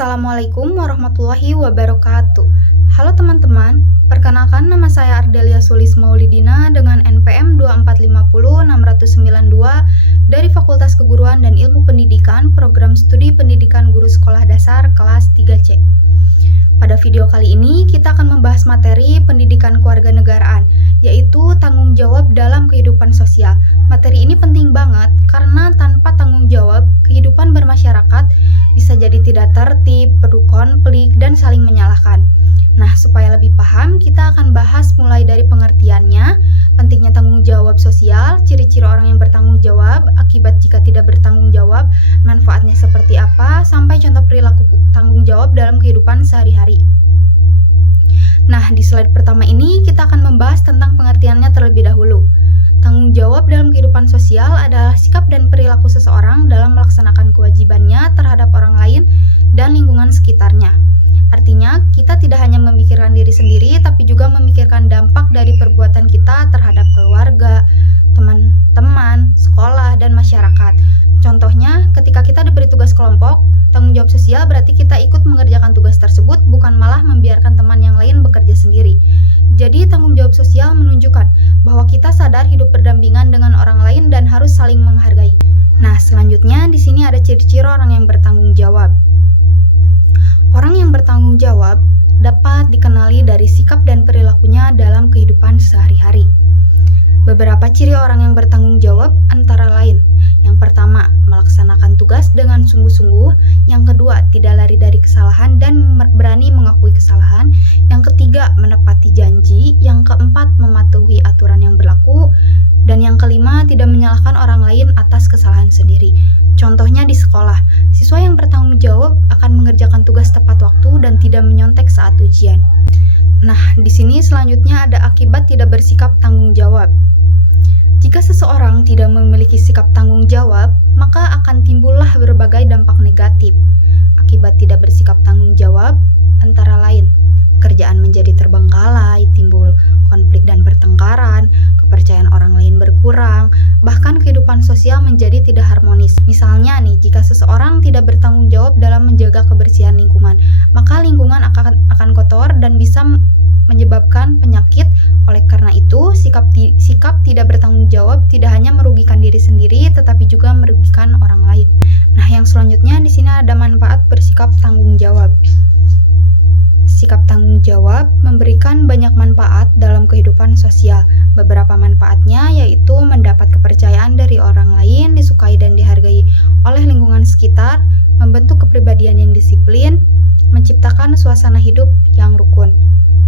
Assalamualaikum warahmatullahi wabarakatuh. Halo teman-teman, perkenalkan nama saya Ardelia Sulis Maulidina dengan NPM 2450692 dari Fakultas Keguruan dan Ilmu Pendidikan, Program Studi Pendidikan Guru Sekolah Dasar kelas 3C. Pada video kali ini kita akan membahas materi pendidikan kewarganegaraan, yaitu tanggung jawab dalam kehidupan sosial. Materi ini penting banget karena tanpa tanggung jawab, kehidupan bermasyarakat bisa jadi tidak tertib, penuh konflik, dan saling menyalahkan. Nah, supaya lebih paham, kita akan bahas mulai dari pengertiannya, pentingnya tanggung jawab sosial, ciri-ciri orang yang bertanggung jawab, akibat jika tidak bertanggung jawab, manfaatnya seperti apa, sampai contoh perilaku tanggung jawab dalam kehidupan sehari-hari. Nah, di slide pertama ini kita akan membahas tentang pengertiannya terlebih dahulu. Tanggung jawab dalam kehidupan sosial adalah sikap dan perilaku seseorang dalam melaksanakan kewajibannya terhadap orang lain dan lingkungan sekitarnya. Artinya, kita tidak hanya memikirkan diri sendiri, tapi juga memikirkan dampak dari perbuatan kita terhadap keluarga, teman-teman, sekolah, dan masyarakat. Contohnya, ketika kita diberi tugas kelompok, tanggung jawab sosial berarti kita ikut mengerjakan tugas tersebut, bukan malah membiarkan teman yang lain bekerja sendiri. Jadi, tanggung jawab sosial menunjukkan bahwa kita sadar hidup berdampingan dengan orang lain dan harus saling menghargai. Nah, selanjutnya di sini ada ciri-ciri orang yang bertanggung jawab. Orang yang bertanggung jawab dapat dikenali dari sikap dan perilakunya dalam kehidupan sehari-hari. Beberapa ciri orang yang bertanggung jawab antara lain: yang pertama, melaksanakan tugas dengan sungguh-sungguh; yang kedua, tidak lari dari kesalahan dan berani mengakui kesalahan; yang ketiga, menepati janji; yang keempat, mematuhi aturan yang berlaku; dan yang kelima, tidak menyalahkan orang lain atas kesalahan sendiri. Contohnya di sekolah, siswa yang bertanggung jawab akan mengerjakan tugas tepat waktu dan tidak menyontek saat ujian. Nah, di sini selanjutnya ada akibat tidak bersikap tanggung jawab. Jika seseorang tidak memiliki sikap tanggung jawab, maka akan timbullah berbagai dampak negatif. Akibat tidak bersikap tanggung jawab antara lain: pekerjaan menjadi terbengkalai, timbul konflik dan pertengkaran, kepercayaan orang lain berkurang, bahkan kehidupan sosial menjadi tidak harmonis. Misalnya nih, jika seseorang tidak bertanggung jawab dalam menjaga kebersihan lingkungan, maka lingkungan akan kotor dan bisa menyebabkan penyakit. Oleh karena itu, sikap tidak bertanggung jawab tidak hanya merugikan diri sendiri, tetapi juga merugikan orang lain. Nah, yang selanjutnya di sini ada manfaat bersikap tanggung jawab. Sikap tanggung jawab memberikan banyak manfaat dalam kehidupan sosial. Beberapa manfaatnya yaitu mendapat kepercayaan dari orang lain, disukai dan dihargai oleh lingkungan sekitar, membentuk kepribadian yang disiplin, menciptakan suasana hidup yang rukun.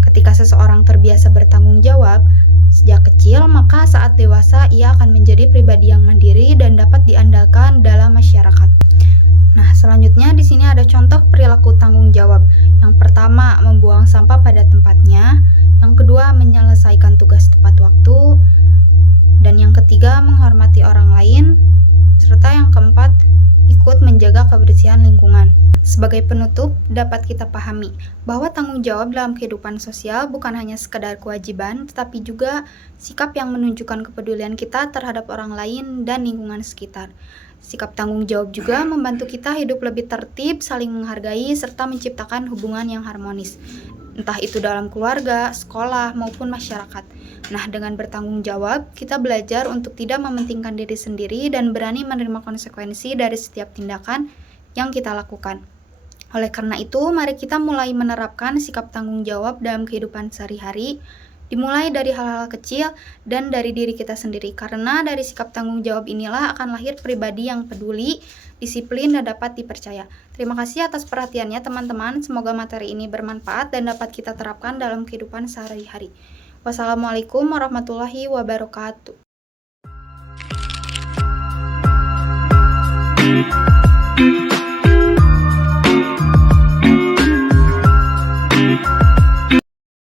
Ketika seseorang terbiasa bertanggung jawab sejak kecil, maka saat dewasa ia akan menjadi pribadi yang mandiri dan dapat diandalkan dalam masyarakat. Nah, selanjutnya di sini ada contoh perilaku tanggung jawab. Yang pertama, membuang sampah pada tempatnya; yang kedua, menyelesaikan tugas tepat waktu; dan yang ketiga, menghormati orang lain; serta yang keempat, ikut menjaga kebersihan lingkungan. Sebagai penutup, dapat kita pahami bahwa tanggung jawab dalam kehidupan sosial bukan hanya sekedar kewajiban, tetapi juga sikap yang menunjukkan kepedulian kita terhadap orang lain dan lingkungan sekitar. Sikap tanggung jawab juga membantu kita hidup lebih tertib, saling menghargai, serta menciptakan hubungan yang harmonis, entah itu dalam keluarga, sekolah, maupun masyarakat. Nah, dengan bertanggung jawab, kita belajar untuk tidak mementingkan diri sendiri dan berani menerima konsekuensi dari setiap tindakan yang kita lakukan. Oleh karena itu, mari kita mulai menerapkan sikap tanggung jawab dalam kehidupan sehari-hari, dimulai dari hal-hal kecil dan dari diri kita sendiri, karena dari sikap tanggung jawab inilah akan lahir pribadi yang peduli, disiplin, dan dapat dipercaya. Terima kasih atas perhatiannya teman-teman, semoga materi ini bermanfaat dan dapat kita terapkan dalam kehidupan sehari-hari. Wassalamualaikum warahmatullahi wabarakatuh.